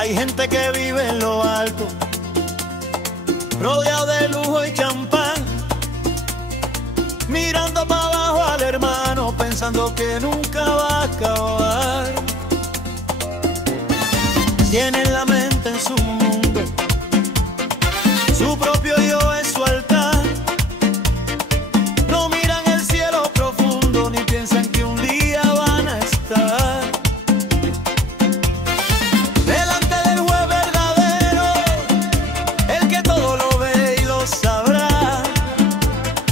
Hay gente que vive en lo alto, rodeado de lujo y champán, mirando para abajo al hermano, pensando que nunca va a acabar. Tienen la mente en su mundo, su propio yo es su altar. No miran el cielo profundo, ni piensan que un día van a estar delante del juez verdadero, el que todo lo ve y lo sabrá,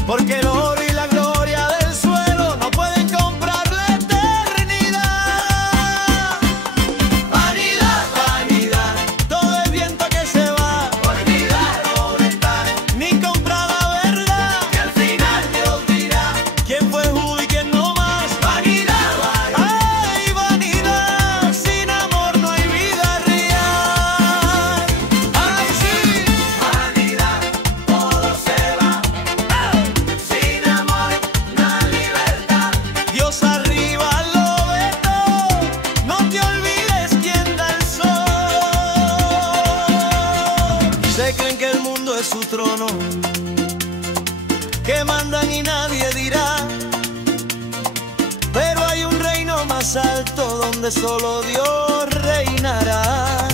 porque el oro y la gloria del suelo no pueden comprar la eternidad. Vanidad, vanidad, todo el viento que se va, olvidar o estar, ni comprar la verdad, que al final Dios dirá quién fue justo y quién no más. Vanidad, vanidad, ay, vanidad, sin amor no hay vida real. Ay, sí, vanidad, todo se va, sin amor no hay libertad. Dios arriba lo ve todo, no te olvides quién da el sol. Se creen que el mundo es su trono, que mandan y nadie dirá, pero hay un reino más alto donde solo Dios reinará.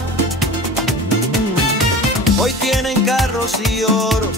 Hoy tienen carros y oro,